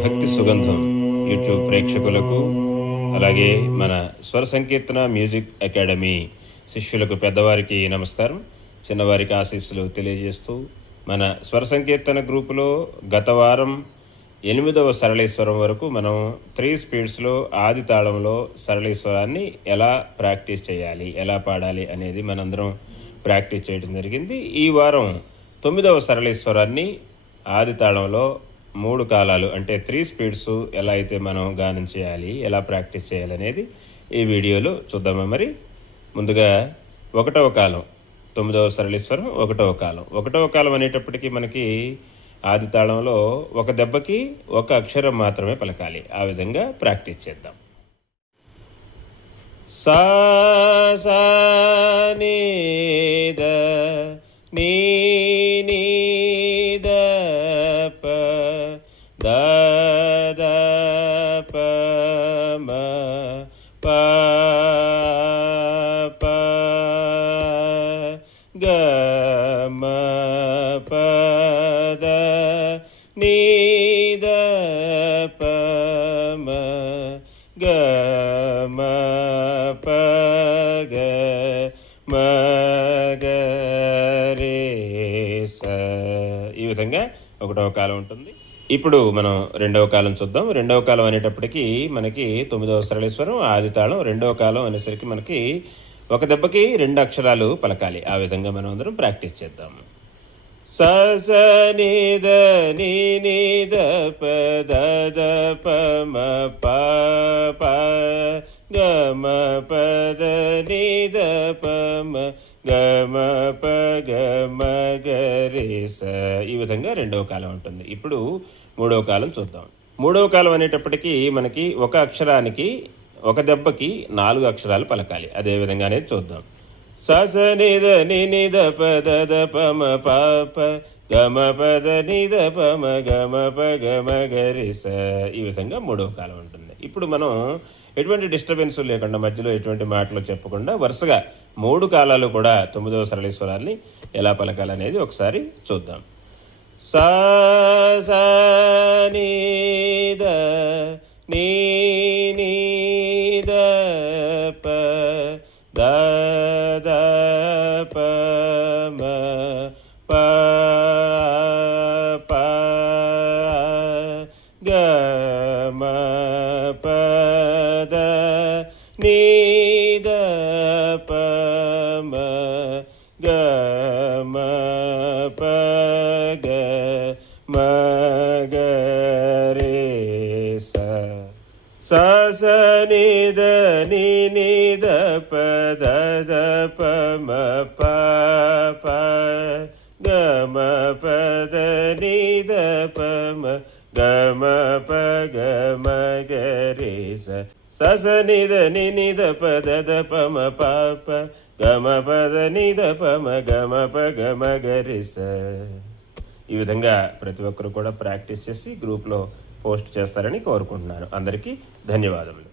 భక్తి సుగంధం యూట్యూబ్ ప్రేక్షకులకు, అలాగే మన స్వర సంకీర్తన మ్యూజిక్ అకాడమీ శిష్యులకు, పెద్దవారికి నమస్కారం, చిన్నవారికి ఆశీస్సులు తెలియజేస్తూ, మన స్వర సంకీర్తన గ్రూపులో గత వారం 8వ సరళీస్వరం వరకు మనం 3 స్పీడ్స్లో ఆది తాళంలో సరళీస్వరాన్ని ఎలా ప్రాక్టీస్ చేయాలి, ఎలా పాడాలి అనేది మనందరం ప్రాక్టీస్ చేయడం జరిగింది. ఈ వారం 9వ సరళీస్వరాన్ని ఆది తాళంలో 3 కాలాలు అంటే 3 స్పీడ్స్ ఎలా అయితే మనం గానం చేయాలి, ఎలా ప్రాక్టీస్ చేయాలి అనేది ఈ వీడియోలో చూద్దామా. మరి ముందుగా 1వ కాలం, 9వ సరళీస్వరం 1వ కాలం. 1వ కాలం అనేటప్పటికీ మనకి ఆది తాళంలో ఒక దెబ్బకి ఒక అక్షరం మాత్రమే పలకాలి. ఆ విధంగా ప్రాక్టీస్ చేద్దాం. సా సా నీ ద నీ నీ ద ప ద ద ప మ ప ప గ మ ప ద నీ ద ప మ గ మ ప గ మ గ రే స. ఈ విధంగా 1వ కాలం ఉంటుంది. ఇప్పుడు మనం 2వ కాలం చూద్దాం. 2వ కాలం అనేటప్పటికీ మనకి 9వ సరళీస్వరం ఆది తాళం. 2వ కాలం అనేసరికి మనకి ఒక దెబ్బకి 2 అక్షరాలు పలకాలి. ఆ విధంగా మనం అందరం ప్రాక్టీస్ చేద్దాము. స స ని ద ని ని ద ప ద ద ప మ ప ప గ మ ప ద ని ద ప మ గ మ ప గ మ గ రే స. ఈ విధంగా 2వ కాలం ఉంటుంది. ఇప్పుడు 3వ కాలం చూద్దాం. 3వ కాలం అనేటప్పటికీ మనకి ఒక అక్షరానికి ఒక దెబ్బకి 4 అక్షరాలు పలకాలి. అదే విధంగానే చూద్దాం. స స ని ద ని ని ద ప ద ద ప మ ప ప గ మ ప ద ని ద ప మ గ మ ప గ మ గ రి స. ఈ విధంగా 3వ కాలం ఉంటుంది. ఇప్పుడు మనం ఎటువంటి డిస్టర్బెన్స్ లేకుండా, మధ్యలో ఎటువంటి మాటలు చెప్పకుండా వరుసగా 3 కాలాలు కూడా 9వ సరళీస్వరాన్ని ఎలా పలకాలనేది ఒకసారి చూద్దాం. సా సా ని ద నీ నీ ద ప ద ద ప మ ప ప గ మ ప ద నీ ద ప మ గ మ ప గ మ గ రే స. స స ని ద ని ని ద ప ద ద ప మ ప ప గ మ ప ద ని ద ప మ గ మ ప గ మ గ రే స. స స ని ద ని ని ద ప ద ద ప మ ప ప గ మ ప ద ని ద ప మ గ మ ప గ మ గ రే స. ఈ విధంగా ప్రతి ఒక్కరు కూడా ప్రాక్టీస్ చేసి గ్రూప్లో పోస్ట్ చేస్తారని కోరుకుంటున్నాను. అందరికీ ధన్యవాదములు.